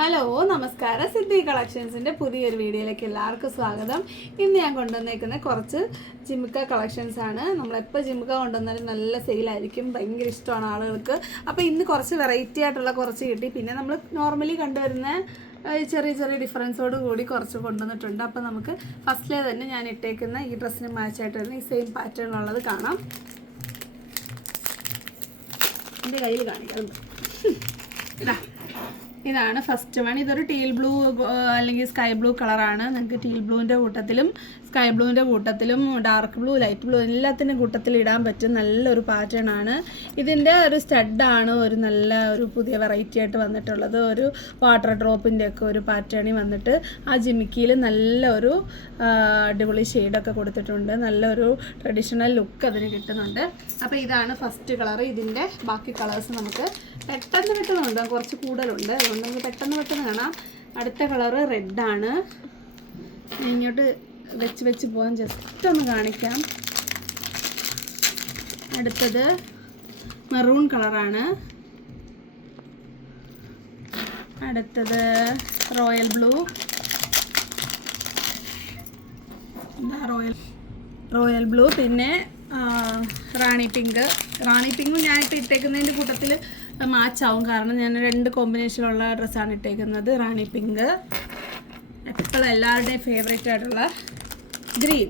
Hello നമസ്കാരം, സിദ്ധി കളക്ഷൻസിൻ്റെ പുതിയൊരു വീഡിയോയിലേക്ക് എല്ലാവർക്കും സ്വാഗതം. ഇന്ന് ഞാൻ കൊണ്ടുവന്നേക്കുന്ന കുറച്ച് ജിമിക്ക കളക്ഷൻസ് ആണ്. നമ്മളെപ്പോൾ ജിമിക്ക കൊണ്ടുവന്നാലും നല്ല സെയിലായിരിക്കും, ഭയങ്കര ഇഷ്ടമാണ് ആളുകൾക്ക്. അപ്പോൾ ഇന്ന് കുറച്ച് വെറൈറ്റി ആയിട്ടുള്ള കുറച്ച് കിട്ടി. പിന്നെ നമ്മൾ നോർമലി കണ്ടുവരുന്ന ചെറിയ ചെറിയ ഡിഫറൻസോട് കൂടി കുറച്ച് കൊണ്ടുവന്നിട്ടുണ്ട്. അപ്പോൾ നമുക്ക് ഫസ്റ്റിലെ തന്നെ ഞാൻ ഇട്ടേക്കുന്ന ഈ ഡ്രസ്സിന് മാച്ചായിട്ട് വരുന്ന ഈ സെയിം പാറ്റേണിലുള്ളത് കാണാം. എൻ്റെ കയ്യിൽ കാണിക്കാം. ഇതാണ് ഫസ്റ്റ് വൺ. ഇതൊരു ടീൽ ബ്ലൂ അല്ലെങ്കിൽ സ്കൈ ബ്ലൂ കളറാണ്. നിങ്ങൾക്ക് ടീൽ ബ്ലൂവിൻ്റെ കൂട്ടത്തിലും സ്കൈ ബ്ലൂവിൻ്റെ കൂട്ടത്തിലും ഡാർക്ക് ബ്ലൂ, ലൈറ്റ് ബ്ലൂ എല്ലാത്തിൻ്റെ കൂട്ടത്തിൽ ഇടാൻ പറ്റും നല്ലൊരു പാറ്റേൺ ആണ്. ഇതിൻ്റെ ഒരു സ്റ്റഡാണ് ഒരു നല്ല ഒരു പുതിയ വെറൈറ്റി ആയിട്ട് വന്നിട്ടുള്ളത്. ഒരു വാട്ടർ ഡ്രോപ്പിൻ്റെ ഒക്കെ ഒരു പാറ്റേണിൽ വന്നിട്ട് ആ ജിമിക്കിയിൽ നല്ലൊരു അടിപൊളി ഷെയ്ഡൊക്കെ കൊടുത്തിട്ടുണ്ട്. നല്ലൊരു ട്രഡീഷണൽ ലുക്ക് അതിന് കിട്ടുന്നുണ്ട്. അപ്പോൾ ഇതാണ് ഫസ്റ്റ് കളർ. ഇതിൻ്റെ ബാക്കി കളേഴ്സ് നമുക്ക് പെട്ടെന്ന് നോക്കാം, കുറച്ച് കൂടുതലുണ്ട്, അതുകൊണ്ട് നമുക്ക് പെട്ടെന്ന് കാണാം. അടുത്ത കളറ് റെഡാണ്. ഇങ്ങോട്ട് വെച്ച് പോകാൻ ജസ്റ്റ് ഒന്ന് കാണിക്കാം. അടുത്തത് മെറൂൺ കളറാണ്. അടുത്തത് റോയൽ ബ്ലൂ, റോയൽ ബ്ലൂ. പിന്നെ റാണി പിങ്കും ഞാനിപ്പോൾ ഇട്ടേക്കുന്നതിൻ്റെ കൂട്ടത്തിൽ മാച്ചാവും, കാരണം ഞാൻ 2 കോമ്പിനേഷനുള്ള ഡ്രസ്സാണ് ഇട്ടേക്കുന്നത്. റാണി പിങ്ക്, എപ്പോഴും എല്ലാവരുടെയും ഫേവറേറ്റ് ആയിട്ടുള്ള ഗ്രീൻ.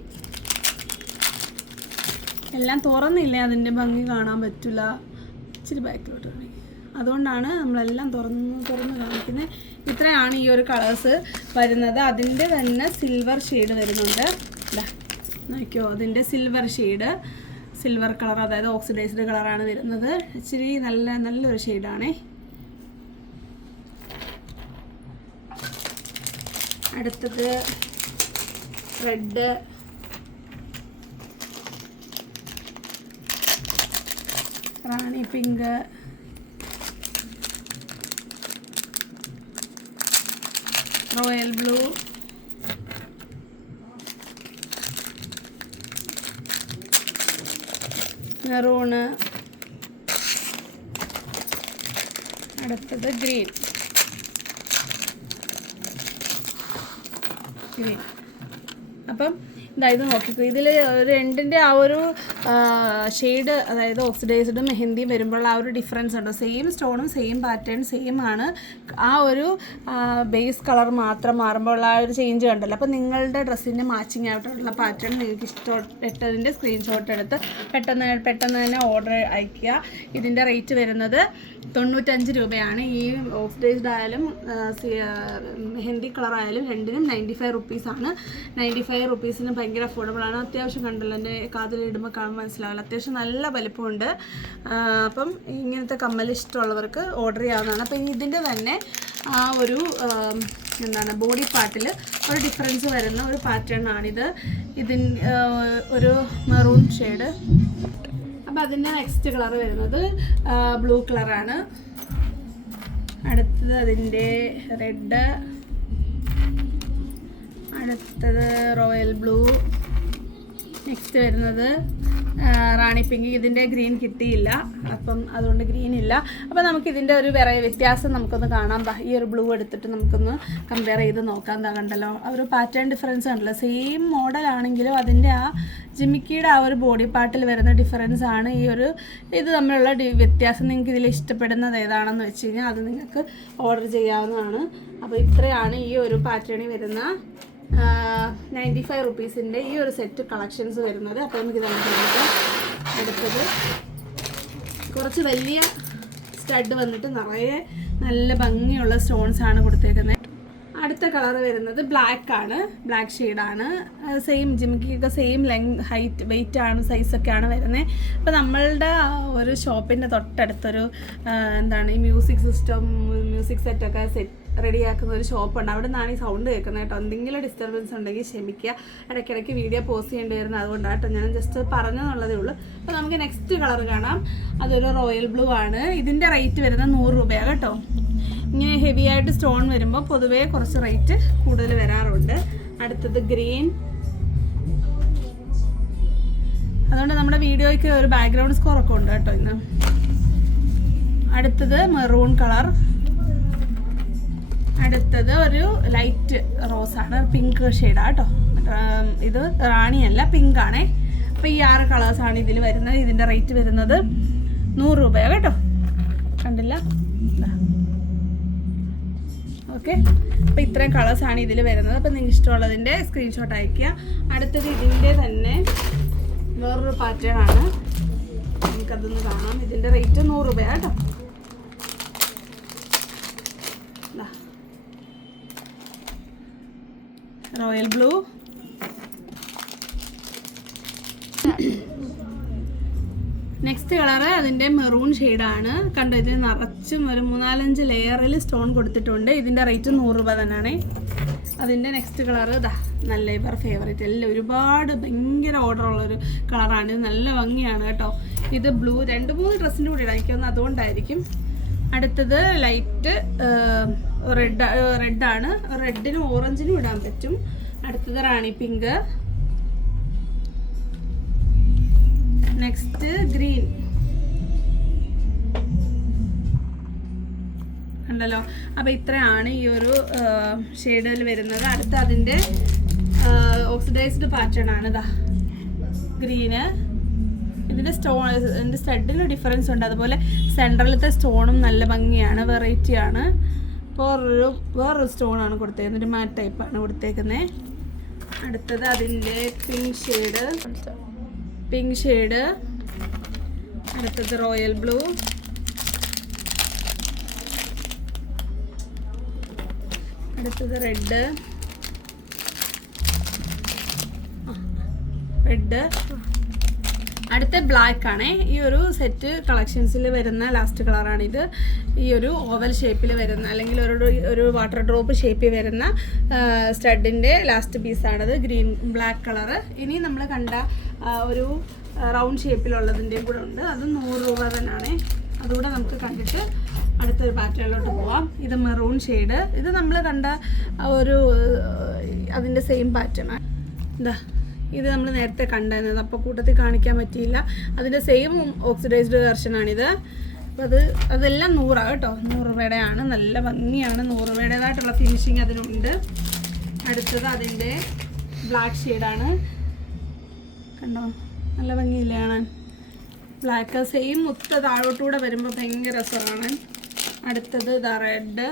എല്ലാം തുറന്നില്ലേ, അതിൻ്റെ ഭംഗി കാണാൻ പറ്റില്ല, ഇച്ചിരി ബാക്കിലോട്ട് കാണിക്കും, അതുകൊണ്ടാണ് നമ്മളെല്ലാം തുറന്ന് കാണിക്കുന്നത്. ഇത്രയാണ് ഈ ഒരു കളേഴ്സ് വരുന്നത്. അതിൻ്റെ തന്നെ സിൽവർ ഷെയ്ഡ് വരുന്നുണ്ട്. നോക്കിയോ, അതിൻ്റെ സിൽവർ കളർ, അതായത് ഓക്സിഡൈസ്ഡ് കളറാണ് വരുന്നത്. ഇച്ചിരി നല്ലൊരു ഷെയ്ഡാണേ. അടുത്തത് റെഡ്, റാണി പിങ്ക്, റോയൽ ബ്ലൂ, മെറൂണ്, അടുത്തത് ഗ്രീൻ. അപ്പം ഇതായത് നോക്കിക്കോ, ഇതിൽ രണ്ടിൻ്റെ ആ ഒരു ഷെയ്ഡ്, അതായത് ഓക്സിഡൈസ്ഡും മെഹന്തിയും വരുമ്പോൾ ആ ഒരു ഡിഫറൻസ് ഉണ്ട്. സെയിം സ്റ്റോണും സെയിം പാറ്റേൺ സെയിം ആണ്, ആ ഒരു ബേസ് കളർ മാത്രം മാറുമ്പോൾ ആ ഒരു ചേഞ്ച് കണ്ടല്ലോ. അപ്പോൾ നിങ്ങളുടെ ഡ്രസ്സിൻ്റെ മാച്ചിങ് ആയിട്ടുള്ള പാറ്റേൺ നിങ്ങൾക്ക് ഇഷ്ടപ്പെട്ടതിൻ്റെ സ്ക്രീൻഷോട്ട് എടുത്ത് പെട്ടെന്ന് തന്നെ ഓർഡർ അയയ്ക്കുക. ഇതിൻ്റെ റേറ്റ് വരുന്നത് 95 രൂപയാണ്. ഈ ഓക്സിഡൈസ്ഡ് ആയാലും മെഹന്തി കളർ ആയാലും രണ്ടിനും 95 റുപ്പീസാണ്. 95 റുപ്പീസിന് ഭയങ്കര അഫോർഡബിൾ ആണ്. അത്യാവശ്യം കണ്ടല്ലോ, എൻ്റെ കാതിലിടുമ്പോൾ കാണുമ്പോൾ മനസ്സിലാവില്ല, അത്യാവശ്യം നല്ല വലിപ്പമുണ്ട്. അപ്പം ഇങ്ങനത്തെ കമ്മൽ ഇഷ്ടമുള്ളവർക്ക് ഓർഡർ ചെയ്യാവുന്നതാണ്. അപ്പം ഇതിൻ്റെ തന്നെ ആ ഒരു ബോഡി പാർട്ടിൽ ഒരു ഡിഫറൻസ് വരുന്ന ഒരു പാറ്റേൺ ആണിത്. ഒരു മെറൂൺ ഷെയ്ഡ്. അപ്പോൾ അതിൻ്റെ നെക്സ്റ്റ് കളർ വരുന്നത് ബ്ലൂ കളറാണ്. അടുത്തത് അതിൻ്റെ റെഡ്, അടുത്തത് റോയൽ ബ്ലൂ, നെക്സ്റ്റ് വരുന്നത് റാണി പിങ്ക്. ഇതിൻ്റെ ഗ്രീൻ കിട്ടിയില്ല, അപ്പം അതുകൊണ്ട് ഗ്രീൻ ഇല്ല. അപ്പോൾ നമുക്കിതിൻ്റെ ഒരു വ്യത്യാസം നമുക്കൊന്ന് കാണാം. ഈ ഒരു ബ്ലൂ എടുത്തിട്ട് നമുക്കൊന്ന് കമ്പയർ ചെയ്ത് നോക്കാം. എന്താ കണ്ടല്ലോ, ആ ഒരു പാറ്റേൺ ഡിഫറൻസ് ഉണ്ടല്ലോ. സെയിം മോഡലാണെങ്കിലും അതിൻ്റെ ആ ജിമിക്കിയുടെ ആ ഒരു ബോഡി പാർട്ടിൽ വരുന്ന ഡിഫറൻസ് ആണ് ഇത് തമ്മിലുള്ള വ്യത്യാസം. നിങ്ങൾക്ക് ഇതിൽ ഇഷ്ടപ്പെടുന്നത് ഏതാണെന്ന് വെച്ച് കഴിഞ്ഞാൽ അത് നിങ്ങൾക്ക് ഓർഡർ ചെയ്യാവുന്നതാണ്. അപ്പോൾ ഇത്രയാണ് ഈ ഒരു പാറ്റേണിൽ വരുന്ന 95 റുപ്പീസിൻ്റെ ഈ ഒരു സെറ്റ് കളക്ഷൻസ് വരുന്നത്. അപ്പോൾ നമുക്കിതാണ് നോക്കാം. അടുത്തത് കുറച്ച് വലിയ സ്റ്റഡ് വന്നിട്ട് നിറയെ നല്ല ഭംഗിയുള്ള സ്റ്റോൺസ് ആണ് കൊടുത്തേക്കുന്നത്. അടുത്ത കളർ വരുന്നത് ബ്ലാക്ക് ആണ്, ബ്ലാക്ക് ഷെയ്ഡാണ്. സെയിം ജിമിക്കൊക്കെ സെയിം ഹൈറ്റ് വെയിറ്റ് ആണ്, സൈസൊക്കെയാണ് വരുന്നത്. അപ്പോൾ നമ്മളുടെ ഒരു ഷോപ്പിൻ്റെ തൊട്ടടുത്തൊരു ഈ മ്യൂസിക് സെറ്റൊക്കെ റെഡിയാക്കുന്ന ഒരു ഷോപ്പുണ്ട്. അവിടെ നിന്നാണ് ഈ സൗണ്ട് കേൾക്കുന്നത് കേട്ടോ. എന്തെങ്കിലും ഡിസ്റ്റർബൻസ് ഉണ്ടെങ്കിൽ ക്ഷമിക്കുക. ഇടയ്ക്കിടയ്ക്ക് വീഡിയോ പോസ്റ്റ് ചെയ്യേണ്ടി വരുന്നത് അതുകൊണ്ടാണ് കേട്ടോ, ഞാൻ ജസ്റ്റ് പറഞ്ഞെന്നുള്ളതേ ഉള്ളൂ. അപ്പോൾ നമുക്ക് നെക്സ്റ്റ് കളർ കാണാം. അതൊരു റോയൽ ബ്ലൂ ആണ്. ഇതിൻ്റെ റേറ്റ് വരുന്നത് 100 രൂപയാണ് കേട്ടോ. ഇങ്ങനെ ഹെവി ആയിട്ട് സ്റ്റോൺ വരുമ്പോൾ പൊതുവേ കുറച്ച് റേറ്റ് കൂടുതൽ വരാറുണ്ട്. അടുത്തത് ഗ്രീൻ. അതുകൊണ്ട് നമ്മുടെ വീഡിയോയ്ക്ക് ഒരു ബാക്ക്ഗ്രൗണ്ട് സ്കോറൊക്കെ ഉണ്ട് കേട്ടോ ഇന്ന്. അടുത്തത് മെറൂൺ കളർ. അടുത്തത് ഒരു ലൈറ്റ് റോസാണ്, പിങ്ക് ഷെയ്ഡാണ് കേട്ടോ. ഇത് റാണിയല്ല, പിങ്ക് ആണേ. അപ്പോൾ ഈ 6 കളേഴ്സാണ് ഇതിൽ വരുന്നത്. ഇതിൻ്റെ റേറ്റ് വരുന്നത് 100 രൂപയാണ് കേട്ടോ. കണ്ടില്ല? ഓക്കെ, അപ്പോൾ ഇത്രയും കളേഴ്സാണ് ഇതിൽ വരുന്നത്. അപ്പോൾ നിങ്ങൾക്ക് ഇഷ്ടമുള്ളതിൻ്റെ സ്ക്രീൻഷോട്ട് അയയ്ക്കുക. അടുത്തത് ഇതിൻ്റെ തന്നെ വേറൊരു പാറ്റേൺ ആണ്, നമുക്കതൊന്ന് കാണാം. ഇതിൻ്റെ റേറ്റ് 100 രൂപയാണ് കേട്ടോ. റോയൽ ബ്ലൂ, നെക്സ്റ്റ് കളറ് അതിൻ്റെ മെറൂൺ ഷെയ്ഡാണ്. കണ്ടോ, ഇതിന് നിറച്ചും ഒരു 3-4 ലെയറിൽ സ്റ്റോൺ കൊടുത്തിട്ടുണ്ട്. ഇതിൻ്റെ റേറ്റ് 100 രൂപ തന്നെയാണ്. അതിൻ്റെ നെക്സ്റ്റ് കളറ് ഇതാ, നല്ല ഇവർ ഫേവറേറ്റ്, എല്ലാം ഒരുപാട് ഭയങ്കര ഓർഡറുള്ളൊരു കളറാണ്. ഇത് നല്ല ഭംഗിയാണ് കേട്ടോ. ഇത് ബ്ലൂ 2-3 ഡ്രസ്സിൻ്റെ കൂടെ ഇടാൻ എനിക്കൊന്ന് അതുകൊണ്ടായിരിക്കും. അടുത്തത് ലൈറ്റ് റെഡാണ്, റെഡിനും ഓറഞ്ചിനും ഇടാൻ പറ്റും. അടുത്തത് റാണി പിങ്ക്, നെക്സ്റ്റ് ഗ്രീൻ. ഉണ്ടല്ലോ. അപ്പോൾ ഇത്രയാണ് ഈ ഒരു ഷെയ്ഡിൽ വരുന്നത്. അടുത്ത അതിൻ്റെ ഓക്സിഡൈസ്ഡ് പാറ്റേൺ ആണ് ഇതാ, ഗ്രീന്. ഇതിൻ്റെ ഇതിൻ്റെ സ്റ്റഡിന് ഡിഫറൻസ് ഉണ്ട്. അതുപോലെ സെൻട്രലത്തെ സ്റ്റോണും നല്ല ഭംഗിയാണ്, വെറൈറ്റിയാണ്. അപ്പോൾ വേറൊരു സ്റ്റോണാണ് കൊടുത്തേക്കുന്നത്, ഒരു മാറ്റ് ടൈപ്പാണ് കൊടുത്തേക്കുന്നത്. അടുത്തത് അതിൻ്റെ പിങ്ക് ഷെയ്ഡ്. അടുത്തത് റോയൽ ബ്ലൂ. അടുത്തത് റെഡ്. അടുത്ത ബ്ലാക്ക് ആണ്. ഈ ഒരു സെറ്റ് കളക്ഷൻസിൽ വരുന്ന ലാസ്റ്റ് കളറാണിത്. ഈ ഒരു ഓവൽ ഷേപ്പിൽ വരുന്ന, അല്ലെങ്കിൽ ഒരു വാട്ടർ ഡ്രോപ്പ് ഷേപ്പിൽ വരുന്ന സ്റ്റഡിൻ്റെ ലാസ്റ്റ് പീസാണിത്, ഗ്രീൻ ബ്ലാക്ക് കളറ്. ഇനി നമ്മൾ കണ്ട ഒരു റൗണ്ട് ഷേപ്പിലുള്ളതിൻ്റെയും കൂടെ ഉണ്ട്. അത് 100 രൂപ തന്നെയാണ്. അതുകൂടെ നമുക്ക് കണ്ടിട്ട് അടുത്തൊരു പാറ്റേണിലോട്ട് പോവാം. ഇത് മെറൂൺ ഷെയ്ഡ്. ഇത് നമ്മൾ കണ്ട ഒരു അതിൻ്റെ സെയിം പാറ്റേൺ എന്താ, ഇത് നമ്മൾ നേരത്തെ കണ്ടായിരുന്നത്, അപ്പോൾ കൂട്ടത്തിൽ കാണിക്കാൻ പറ്റിയില്ല. അതിൻ്റെ സെയിം ഓക്സിഡൈസ്ഡ് വെർഷനാണിത്. അപ്പോൾ അതെല്ലാം 100 കേട്ടോ. 100 രൂപയുടെ ആണ്. നല്ല ഭംഗിയാണ്. 100 രൂപയുടേതായിട്ടുള്ള ഫിനിഷിങ് അതിനുണ്ട്. അടുത്തത് അതിൻ്റെ ബ്ലാക്ക് ഷെയ്ഡാണ്. കണ്ടോ, നല്ല ഭംഗിയില്ലേ കാണാൻ? ബ്ലാക്ക് സെയിം മുത്ത താഴോട്ടുകൂടെ വരുമ്പോൾ ഭയങ്കര രസമാണ്. അടുത്തത് ഇതാ റെഡ്.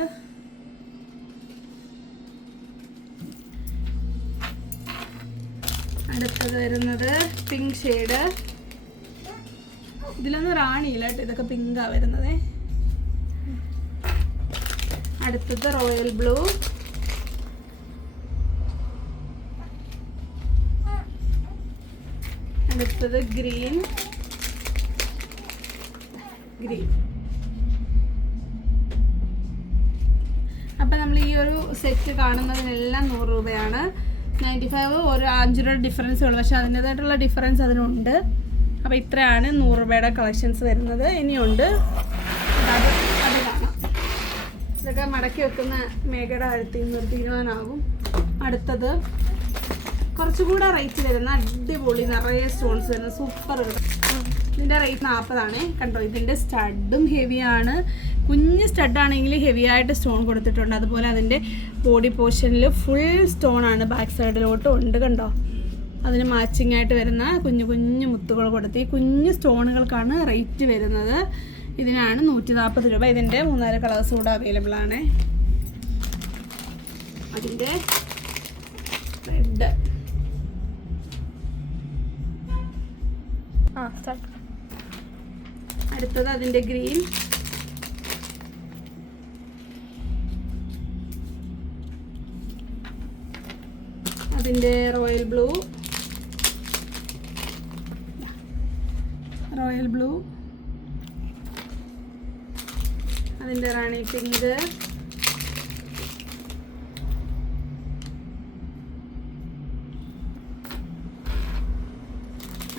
അടുത്തത് വരുന്നത് പിങ്ക് ഷെയ്ഡ്. ഇതിലൊന്നും റാണിയില്ല കേട്ടോ, ഇതൊക്കെ പിങ്കാണ് വരുന്നത്. അടുത്തത് റോയൽ ബ്ലൂ. അടുത്തത് ഗ്രീൻ. അപ്പം നമ്മൾ ഈ ഒരു സെറ്റ് കാണുന്നതിനെല്ലാം 100 രൂപയാണ്. 95 ഒരു 5 രൂപ ഡിഫറൻസ് ഉള്ളു, പക്ഷെ അതിൻ്റെതായിട്ടുള്ള ഡിഫറൻസ് അതിനുണ്ട്. അപ്പോൾ ഇത്രയാണ് 100 രൂപയുടെ കളക്ഷൻസ് വരുന്നത്. ഇനിയുണ്ട്, അത് കാണാം. ഇതൊക്കെ മടക്കി വെക്കുന്ന മേഘയുടെ കഴുത്തിൽ നിന്ന് തീരുമാനമാകും. അടുത്തത് കുറച്ചുകൂടെ റേറ്റ് വരുന്ന അടിപൊളി നിറയെ സ്റ്റോൺസ് വരുന്ന സൂപ്പർ. ഇതിൻ്റെ റേറ്റ് 40 കണ്ടോ. ഇതിൻ്റെ സ്റ്റഡും ഹെവിയാണ്. കുഞ്ഞ് സ്റ്റഡാണെങ്കിൽ ഹെവി ആയിട്ട് സ്റ്റോൺ കൊടുത്തിട്ടുണ്ട്. അതുപോലെ അതിൻ്റെ ബോഡി പോർഷനിൽ ഫുൾ സ്റ്റോണാണ് ബാക്ക് സൈഡിലോട്ടും ഉണ്ട്. കണ്ടോ, അതിന് മാച്ചിങ് ആയിട്ട് വരുന്ന കുഞ്ഞു കുഞ്ഞു മുത്തുകൾ കൊടുത്ത് ഈ കുഞ്ഞു സ്റ്റോണുകൾക്കാണ് റേറ്റ് വരുന്നത്. ഇതിനാണ് 140 രൂപ. ഇതിൻ്റെ 3-4 കളേഴ്സ് കൂടെ അവൈലബിൾ ആണ്. അതിൻ്റെ റെഡ്. അടുത്തത് അതിൻ്റെ ഗ്രീൻ. അതിൻ്റെ റോയൽ ബ്ലൂ. അതിൻ്റെ റാണി പിങ്ക്.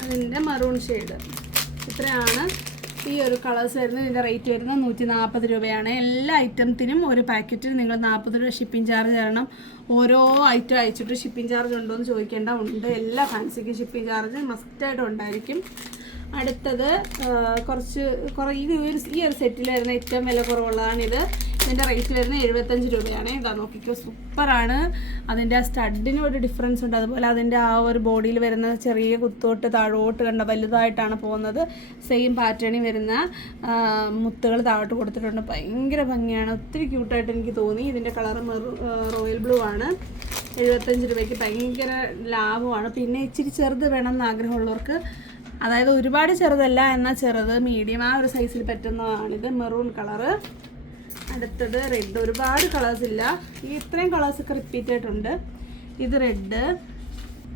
അതിൻ്റെ മറൂൺ ഷെയ്ഡ്. ഇത്രയാണ് ഈ ഒരു കളേഴ്സ് വരുന്നത്. ഇതിൻ്റെ റേറ്റ് വരുന്നത് 140 രൂപയാണ്. എല്ലാ ഐറ്റത്തിനും ഒരു പാക്കറ്റിൽ നിങ്ങൾ 40 രൂപ ഷിപ്പിംഗ് ചാർജ് തരണം. ഓരോ ഐറ്റം അയച്ചിട്ട് ഷിപ്പിംഗ് ചാർജ് ഉണ്ടോ എന്ന് ചോദിക്കേണ്ട, ഉണ്ട്. എല്ലാ ഫാൻസിക്കും ഷിപ്പിംഗ് ചാർജ് മസ്റ്റായിട്ടും ഉണ്ടായിരിക്കും. അടുത്തത് ഈ ഒരു സെറ്റിൽ വരുന്ന ഏറ്റവും വില കുറവുള്ളതാണിത്. ഇതിൻ്റെ റേറ്റ് വരുന്നത് 75 രൂപയാണ്. ഇതാ നോക്കിക്കോ, സൂപ്പറാണ്. അതിൻ്റെ ആ സ്റ്റഡിന് ഒരു ഡിഫറൻസ് ഉണ്ട്. അതുപോലെ അതിൻ്റെ ആ ഒരു ബോഡിയിൽ വരുന്ന ചെറിയ കുത്തോട്ട് താഴോട്ട് കണ്ട വലുതായിട്ടാണ് പോകുന്നത്. സെയിം പാറ്റേണിൽ വരുന്ന മുത്തുകൾ താഴോട്ട് കൊടുത്തിട്ടുണ്ട്. ഭയങ്കര ഭംഗിയാണ്, ഒത്തിരി ക്യൂട്ടായിട്ട് എനിക്ക് തോന്നി. ഇതിൻ്റെ കളർ റോയൽ ബ്ലൂ ആണ്. 75 രൂപയ്ക്ക് ഭയങ്കര ലാഭമാണ്. പിന്നെ ഇച്ചിരി ചെറുത് വേണമെന്ന് ആഗ്രഹമുള്ളവർക്ക്, അതായത് ഒരുപാട് ചെറുതല്ല എന്നാൽ ചെറുത് മീഡിയം ആ ഒരു സൈസിൽ പറ്റുന്നതാണിത്. Maroon colour. അടുത്തത് റെഡ്. ഒരുപാട് കളേഴ്സ് ഇല്ല, ഈ ഇത്രയും കളേഴ്സൊക്കെ റിപ്പീറ്റ് ആയിട്ടുണ്ട്. ഇത് റെഡ്.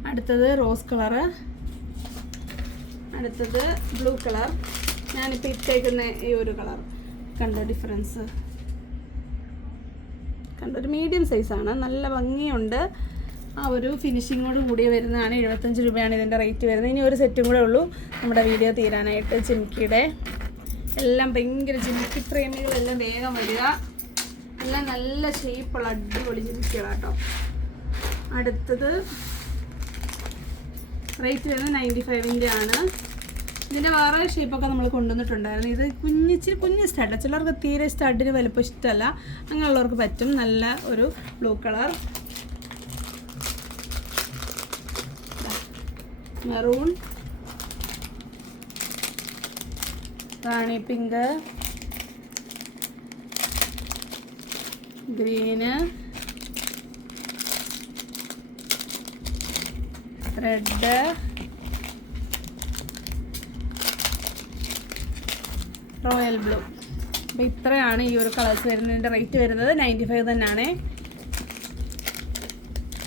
അടുത്തത് റോസ് കളറ്. അടുത്തത് ബ്ലൂ കളർ. ഞാനിപ്പോൾ ഇട്ടേക്കുന്ന ഈ ഒരു കളർ കണ്ട ഡിഫറൻസ് കണ്ട, ഒരു മീഡിയം സൈസാണ്, നല്ല ഭംഗിയുണ്ട്. ആ ഒരു ഫിനിഷിങ്ങോട് കൂടി വരുന്നതാണ്. 75 രൂപയാണ് ഇതിൻ്റെ റേറ്റ് വരുന്നത്. ഇനി ഒരു സെറ്റും കൂടെ ഉള്ളൂ നമ്മുടെ വീഡിയോ തീരാനായിട്ട്. ജിമിക്കിയുടെ എല്ലാം ഭയങ്കര ജിമിക്കി പ്രേമികളെല്ലാം വേഗം വരിക. എല്ലാം നല്ല ഷേപ്പുള്ള അടിപൊളി ജിമിക്കികളാണ് കേട്ടോ. അടുത്തത് റേറ്റ് വരുന്നത് 95ൻ്റെ ആണ്. ഇതിൻ്റെ വേറെ ഷേപ്പൊക്കെ നമ്മൾ കൊണ്ടുവന്നിട്ടുണ്ടായിരുന്നു. ഇത് കുഞ്ഞ് സ്റ്റഡ്, ചിലർക്ക് തീരെ സ്റ്റഡിന് വലുപ്പം ഇഷ്ടമല്ല, അങ്ങനെയുള്ളവർക്ക് പറ്റും. നല്ല ഒരു blue colour, maroon, Rani pink, green, red, royal blue. അപ്പോൾ ഇത്രയാണ് ഈ ഒരു കളേഴ്സ് വരുന്നതിൻ്റെ റേറ്റ് വരുന്നത്. 95 തന്നെയാണ്.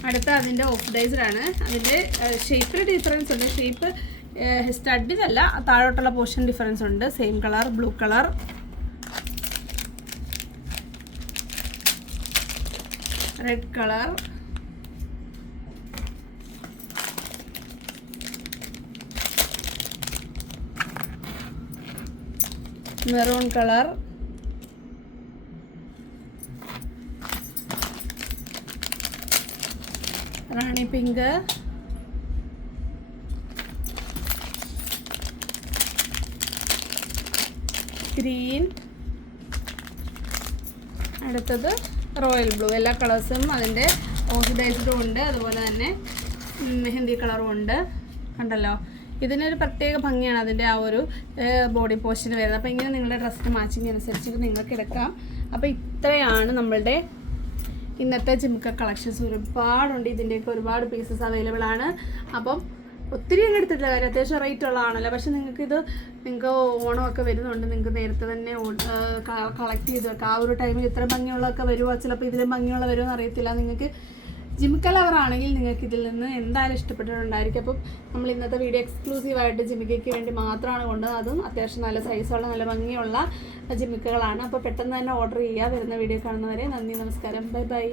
അടുത്ത അതിൻ്റെ ഓക്സിഡൈസറാണ്. അതിൻ്റെ ഷേപ്പിൽ ഡിഫറൻസ് ഉണ്ട്. ഷേപ്പ് സ്റ്റഡിലല്ല, താഴോട്ടുള്ള പോർഷൻ ഡിഫറൻസ് ഉണ്ട്. Same colour blue colour. Red colour, maroon colour, Rani pink, green. അടുത്തത് റോയൽ ബ്ലൂ. എല്ലാ കളേഴ്സും അതിൻ്റെ ഓക്സിഡൈസ്ഡും ഉണ്ട്, അതുപോലെ തന്നെ മെഹന്തി കളറും ഉണ്ട്. കണ്ടല്ലോ, ഇതിനൊരു പ്രത്യേക ഭംഗിയാണ് അതിൻ്റെ ആ ഒരു ബോഡി പോർഷന് വരുന്നത്. അപ്പോൾ ഇങ്ങനെ നിങ്ങളുടെ ഡ്രസ്സിന് മാച്ചിങ് അനുസരിച്ചിട്ട് നിങ്ങൾക്ക് എടുക്കാം. അപ്പോൾ ഇത്രയാണ് നമ്മളുടെ ഇന്നത്തെ ജിമിക്ക കളക്ഷൻസ്. ഒരുപാടുണ്ട്, ഇതിൻ്റെയൊക്കെ ഒരുപാട് പീസസ് അവൈലബിൾ ആണ്. അപ്പം ഒത്തിരി അങ്ങ് എടുത്തിട്ടില്ല, കാര്യം അത്യാവശ്യം റേറ്റ് ഉള്ളതാണല്ലോ. പക്ഷെ നിങ്ങൾക്ക് ഓണമൊക്കെ വരുന്നുണ്ട്, നിങ്ങൾക്ക് നേരത്തെ തന്നെ കളക്ട് ചെയ്ത് വെക്കാം. ആ ഒരു ടൈമിൽ ഇത്ര ഭംഗിയുള്ളതൊക്കെ വരുമോ, ചിലപ്പോൾ ഇതിലും ഭംഗിയുള്ള വരുമോ അറിയത്തില്ല. നിങ്ങൾക്ക് ജിമിക്ക ലവറാണെങ്കിൽ നിങ്ങൾക്ക് ഇതിൽ നിന്ന് എന്തായാലും ഇഷ്ടപ്പെട്ടിട്ടുണ്ടായിരിക്കും. അപ്പം നമ്മൾ ഇന്നത്തെ വീഡിയോ എക്സ്ക്ലൂസീവായിട്ട് ജിമിക്കയ്ക്ക് വേണ്ടി മാത്രമാണ് കൊണ്ടുവന്നത്. അതും അത്യാവശ്യം നല്ല സൈസുള്ള നല്ല ഭംഗിയുള്ള ജിമിക്കകളാണ്. അപ്പോൾ പെട്ടെന്ന് തന്നെ ഓർഡർ ചെയ്യുക. വരുന്ന വീഡിയോ കാണുന്നവരെ നന്ദി, നമസ്കാരം, ബൈ ബൈ.